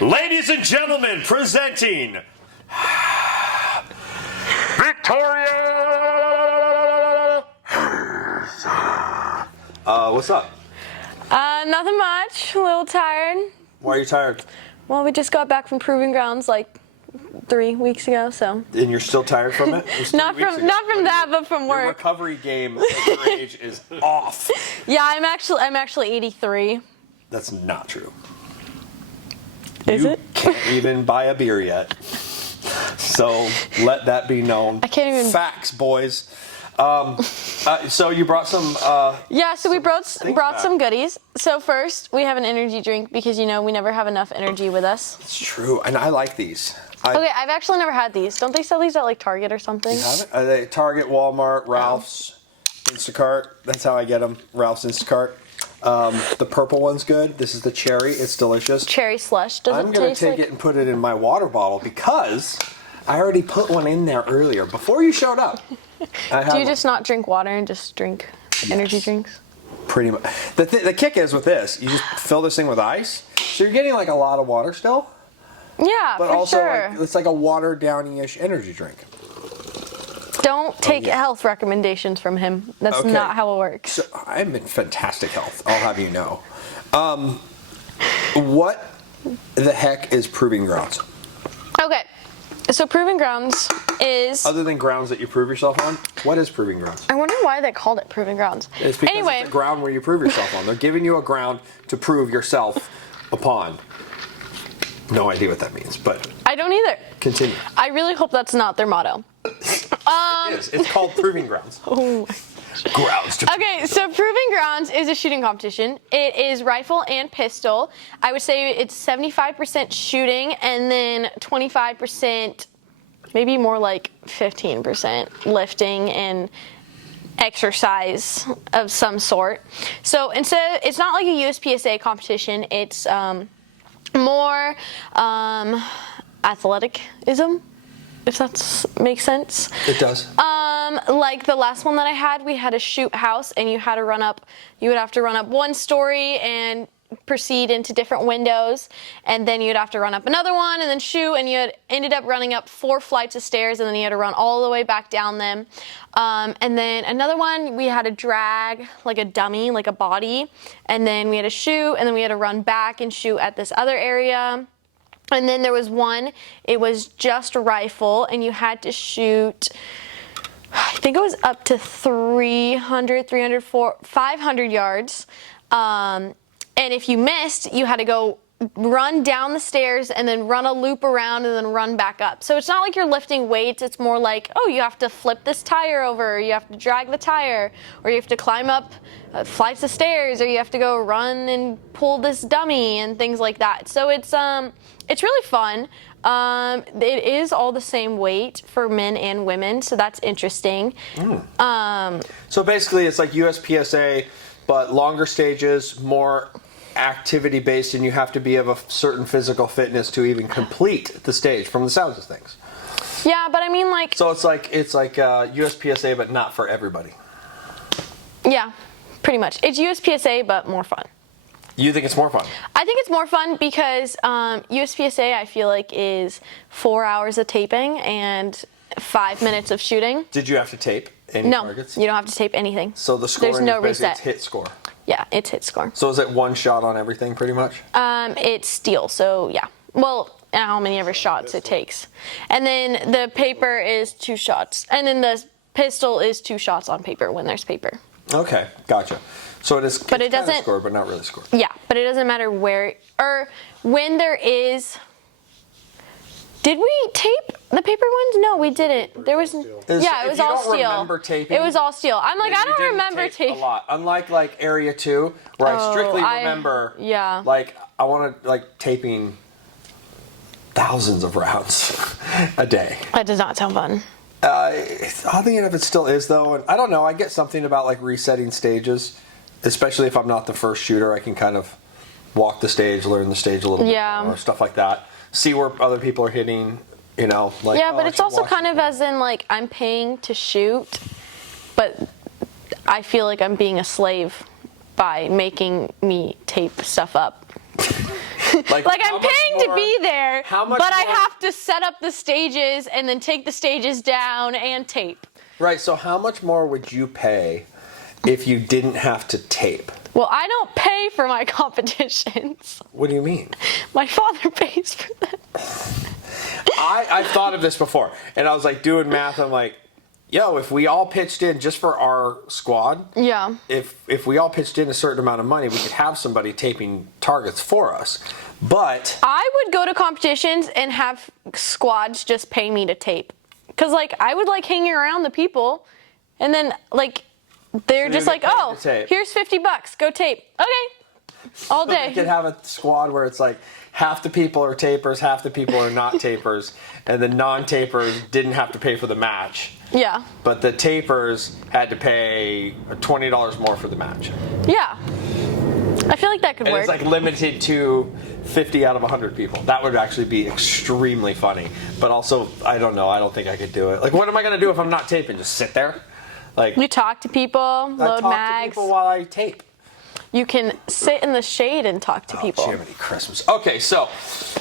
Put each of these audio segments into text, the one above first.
Ladies and gentlemen, presenting Victoria. What's up? Nothing much. A little tired. Why are you tired? Well, we just got back from Proving Grounds like 3 weeks ago, so. And you're still tired from it? Not from that, but from Your work. recovery game at your age is off. Yeah, I'm actually 83. That's not true. Is you it? Can't even buy a beer yet. So let that be known. I can't even. Facts, boys. So you brought some. Yeah, so we brought back. some goodies. So first, we have an energy drink because we never have enough energy with us. It's true, and I like these. Okay, I've actually never had these. Don't they sell these at like Target or something? You have it? Are they Target, Walmart, Ralph's, Instacart? That's how I get them. Ralph's, Instacart. The purple one's good. This is the cherry. It's delicious. Cherry slush. Does I'm it gonna taste take like... it and put it in my water bottle because I already put one in there earlier before you showed up. Do you just not drink water and just drink energy drinks? Pretty much. The kick is with this, you just fill this thing with ice, so you're getting like a lot of water still. Yeah, But for also, sure. like, it's like a watered downy-ish energy drink. Don't take yeah. health recommendations from him. That's Okay. not how it works. So I'm in fantastic health, I'll have you know. What the heck is Proving Grounds? Okay, so Proving Grounds is... Other than grounds that you prove yourself on, what is Proving Grounds? I wonder why they called it Proving Grounds. It's because anyway, it's a ground where you prove yourself on. They're giving you a ground to prove yourself upon. No idea what that means, but I don't either. continue. I really hope that's not their motto. It is. It's called Proving Grounds. Oh. Grounds to Okay, so Proving Grounds is a shooting competition. It is rifle and pistol. I would say it's 75% shooting and then 25%, maybe more like 15% lifting and exercise of some sort. So instead, it's not like a USPSA competition. It's more athleticism, if that makes sense. It does. Like the last one that I had, we had a shoot house, and you would have to run up one story and proceed into different windows, and then you'd have to run up another one and then shoot, and you had ended up running up 4 flights of stairs, and then you had to run all the way back down them. And then another one, we had to drag like a dummy, like a body, and then we had to shoot, and then we had to run back and shoot at this other area. And then there was one, it was just a rifle, and you had to shoot, I think it was up to 500 yards. And if you missed, you had to go run down the stairs and then run a loop around and then run back up. So it's not like you're lifting weights. It's more like, oh, you have to flip this tire over, or you have to drag the tire, or you have to climb up flights of stairs, or you have to go run and pull this dummy and things like that. So it's really fun. It is all the same weight for men and women, so that's interesting. So basically, it's like USPSA, but longer stages, more activity-based, and you have to be of a certain physical fitness to even complete the stage, from the sounds of things. Yeah, but I mean, like... So it's like USPSA, but not for everybody. Yeah, pretty much. It's USPSA, but more fun. You think it's more fun? I think it's more fun because USPSA, I feel like, is 4 hours of taping and 5 minutes of shooting. Did you have to tape any targets? No, you don't have to tape anything. So the scoring There's no is basically reset. hit score. Yeah, it's hit score. So is it one shot on everything, pretty much? It's steel, so yeah. Well, how many ever shots it takes. And then the paper is 2 shots. And then the pistol is 2 shots on paper when there's paper. Okay, gotcha. So it is, but it doesn't score, but not really score. Yeah, but it doesn't matter where or when there is. Did we tape the paper ones? No, we didn't. There was it was all steel. Remember taping, it was all steel. I'm like, I don't remember tape a lot. Unlike like Area 2, where I strictly remember. Yeah. Like I want to taping thousands of rounds a day. That does not sound fun. Oddly enough, it still is though, and I don't know. I get something about like resetting stages, especially if I'm not the first shooter. I can kind of walk the stage, learn the stage a little bit more, stuff like that. See where other people are hitting, like... Yeah, but it's also kind of as in, like, I'm paying to shoot, but I feel like I'm being a slave by making me tape stuff up. Like I'm paying to be there, but I more- have to set up the stages and then take the stages down and tape. Right, so how much more would you pay if you didn't have to tape? Well, I don't pay for my competitions. What do you mean? My father pays for them. I've thought of this before, and I was like doing math. I'm like, yo, if we all pitched in just for our squad, Yeah. if we all pitched in a certain amount of money, we could have somebody taping targets for us. But I would go to competitions and have squads just pay me to tape. Because, like, I would like hanging around the people, and then, like, they're So just you like, get paid oh, to tape. here's $50, go tape. Okay. All we day. could have a squad where it's like half the people are tapers, half the people are not tapers, and the non-tapers didn't have to pay for the match. Yeah. But the tapers had to pay $20 more for the match. Yeah. I feel like that could And work. it's like limited to 50 out of 100 people. That would actually be extremely funny. But also, I don't know. I don't think I could do it. Like, what am I going to do if I'm not taping? Just sit there? Like, You talk to people, I load talk to mags. people while I tape. You can sit in the shade and talk to people. Oh, Jiminy Christmas. Okay, so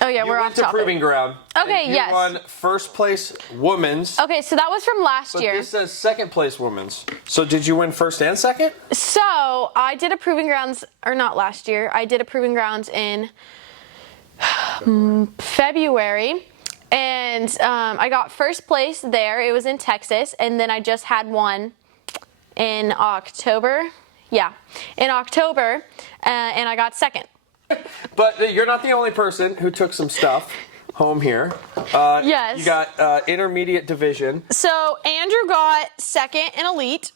Oh yeah, you we're went off to topic. Proving Ground. Okay, and you yes. won first place women's. Okay, so that was from last But year. this says second place women's. So did you win first and second? So I did a Proving Grounds, or not last year. I did a Proving Grounds in February, and I got first place there. It was in Texas, and then I just had one in October. Yeah, in October, and I got second. But you're not the only person who took some stuff home here. Yes. You got intermediate division. So Andrew got second in elite.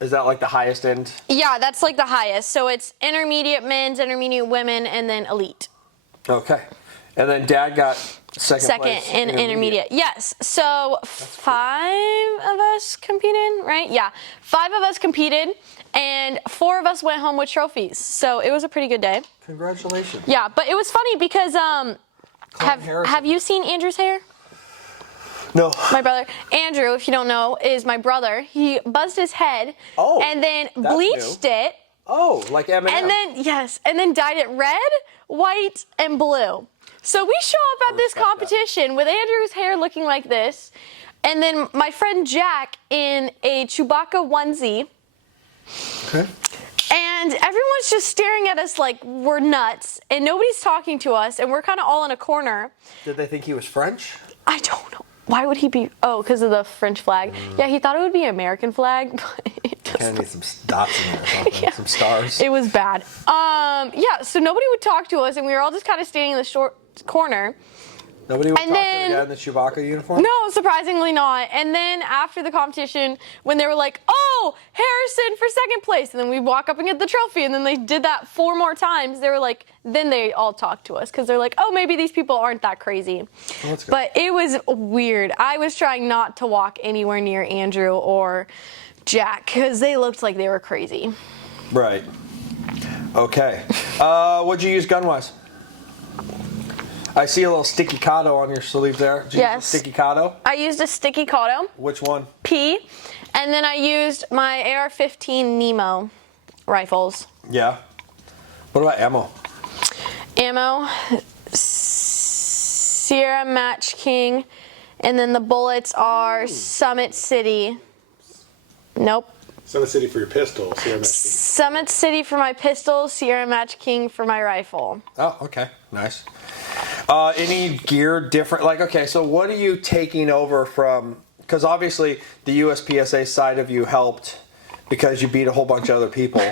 Is that like the highest end? Yeah, that's like the highest. So it's intermediate men's, intermediate women, and then elite. Okay. And then Dad got second place Second in intermediate. Yes. So 5 of us competed, right? Yeah. 5 of us competed, and 4 of us went home with trophies. So it was a pretty good day. Congratulations. Yeah, but it was funny because Harrison. have you seen Andrew's hair? No. My brother Andrew, if you don't know, is my brother. He buzzed his head Oh, and then that's bleached new. it. Oh, like Eminem. And then dyed it red, white, and blue. So we show up at this respect that. competition with Andrew's hair looking like this, and then my friend Jack in a Chewbacca onesie, Okay. and everyone's just staring at us like we're nuts, and nobody's talking to us, and we're kind of all in a corner. Did they think he was French? I don't know. Why would he be? Oh, because of the French flag. Yeah, he thought it would be American flag, but it just Kind of need some dots in there or something. Yeah. Some stars. It was bad. Yeah, so nobody would talk to us, and we were all just kind of standing in the short corner. Nobody would and talk then- to the guy in the Chewbacca uniform? No, surprisingly not. And then after the competition, when they were like, "Oh, Harrison for second place," and then we walk up and get the trophy, and then they did that 4 more times. They were like, then they all talked to us because they're like, "Oh, maybe these people aren't that crazy." Oh, that's good. But it was weird. I was trying not to walk anywhere near Andrew or Jack because they looked like they were crazy. Right. Okay. What'd you use gun-wise? I see a little sticky Kato on your sleeve there. Did you Yes. use a sticky Kato? I used a sticky Kato Which one? P, and then I used my AR-15 Nemo rifles. Yeah. What about ammo? Ammo, Sierra Match King, and then the bullets are Summit City. Nope. Summit City for your pistol. Sierra Match King. Summit City for my pistol, Sierra Match King for my rifle. Oh, okay. Nice. Any gear different? Like, okay, so what are you taking over from? Because obviously the USPSA side of you helped because you beat a whole bunch of other people.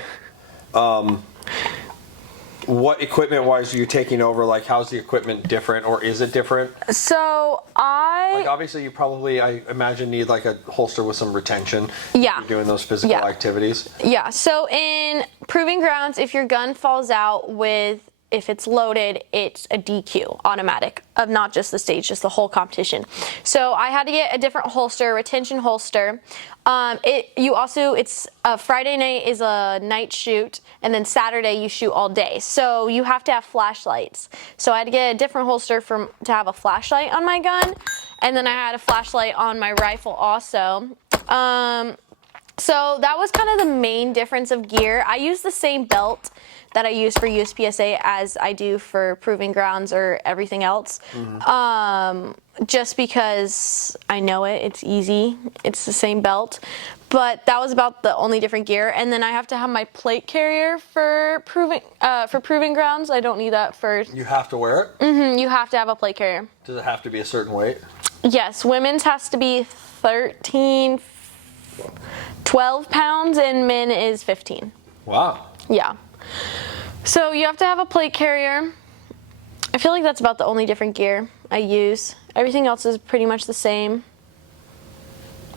What equipment-wise are you taking over? Like, how's the equipment different, or is it different? So Like, obviously, you probably, I imagine, need like a holster with some retention. Yeah. If you're doing those physical Yeah. activities. Yeah, so in Proving Grounds, if your gun falls out if it's loaded, it's a DQ, automatic, of not just the stage, just the whole competition. So I had to get a different holster, retention holster. It's Friday night is a night shoot, and then Saturday you shoot all day. So you have to have flashlights. So I had to get a different holster to have a flashlight on my gun, and then I had a flashlight on my rifle also. So that was kind of the main difference of gear. I use the same belt that I use for USPSA as I do for Proving Grounds or everything else. Just because I know it, it's easy. It's the same belt. But that was about the only different gear. And then I have to have my plate carrier for Proving Grounds. I don't need that for. You have to wear it? You have to have a plate carrier. Does it have to be a certain weight? Yes, women's has to be 12 pounds and men is 15. Wow. Yeah. So you have to have a plate carrier. I feel like that's about the only different gear I use. Everything else is pretty much the same.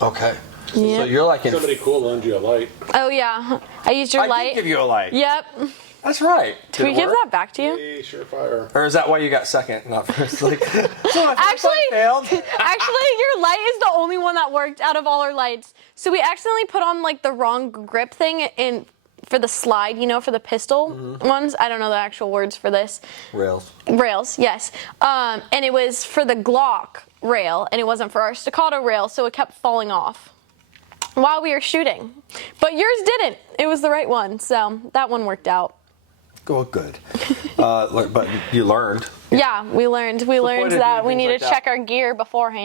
Okay. Yeah. So you're like in. Somebody cool loaned you a light. Oh yeah, I used your I light. did give you a light. Yep. That's right. Can we Did it give work? that back to you? Hey, surefire. Or is that why you got second, not first? Like, so my first Actually, light failed. Actually, your light is the only one that worked out of all our lights. So we accidentally put on like the wrong grip thing in for the slide, for the pistol ones. I don't know the actual words for this. Rails, yes. And it was for the Glock rail, and it wasn't for our staccato rail, so it kept falling off while we were shooting. But yours didn't. It was the right one, so that one worked out. Oh, good. But you learned. Yeah, we learned. We learned of that we doing need things to like check our gear beforehand.